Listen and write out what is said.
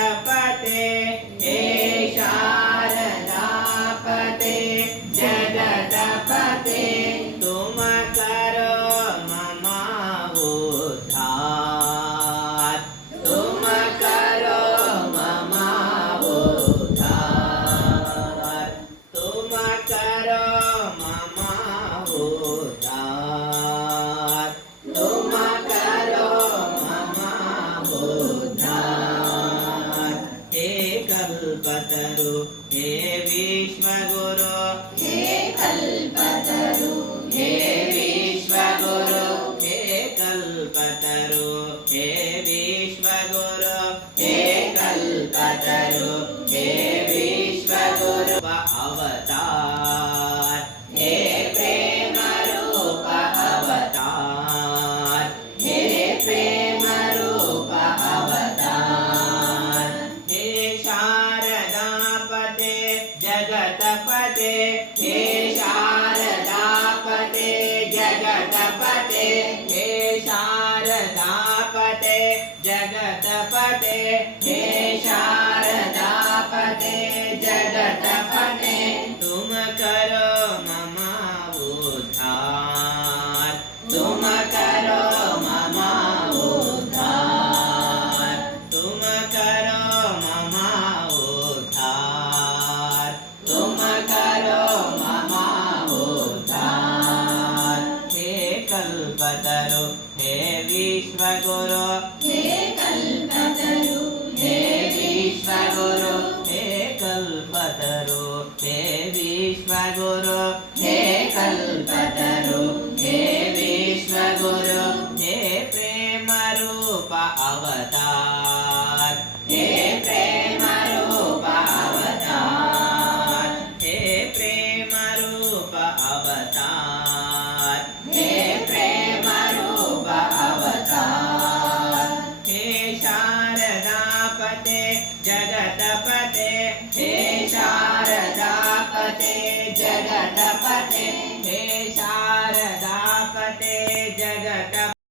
é, కల్పతరు. హే విశ్వగురు. హే కల్పతరు. హే విశ్వగురు. హే కల్పతరు. హే విశ్వగురు. హే కల్పతరు. हे शारदापते जगतपते हे शारदापते जगतपते विश्वगुरु हे कल्पतरु हे विश्वगुरु हे कल्पतरु हे विश्वगुरु हे कल्पतरु हे विश्वगुरु हे प्रेम रूप अवतार जगतपते हे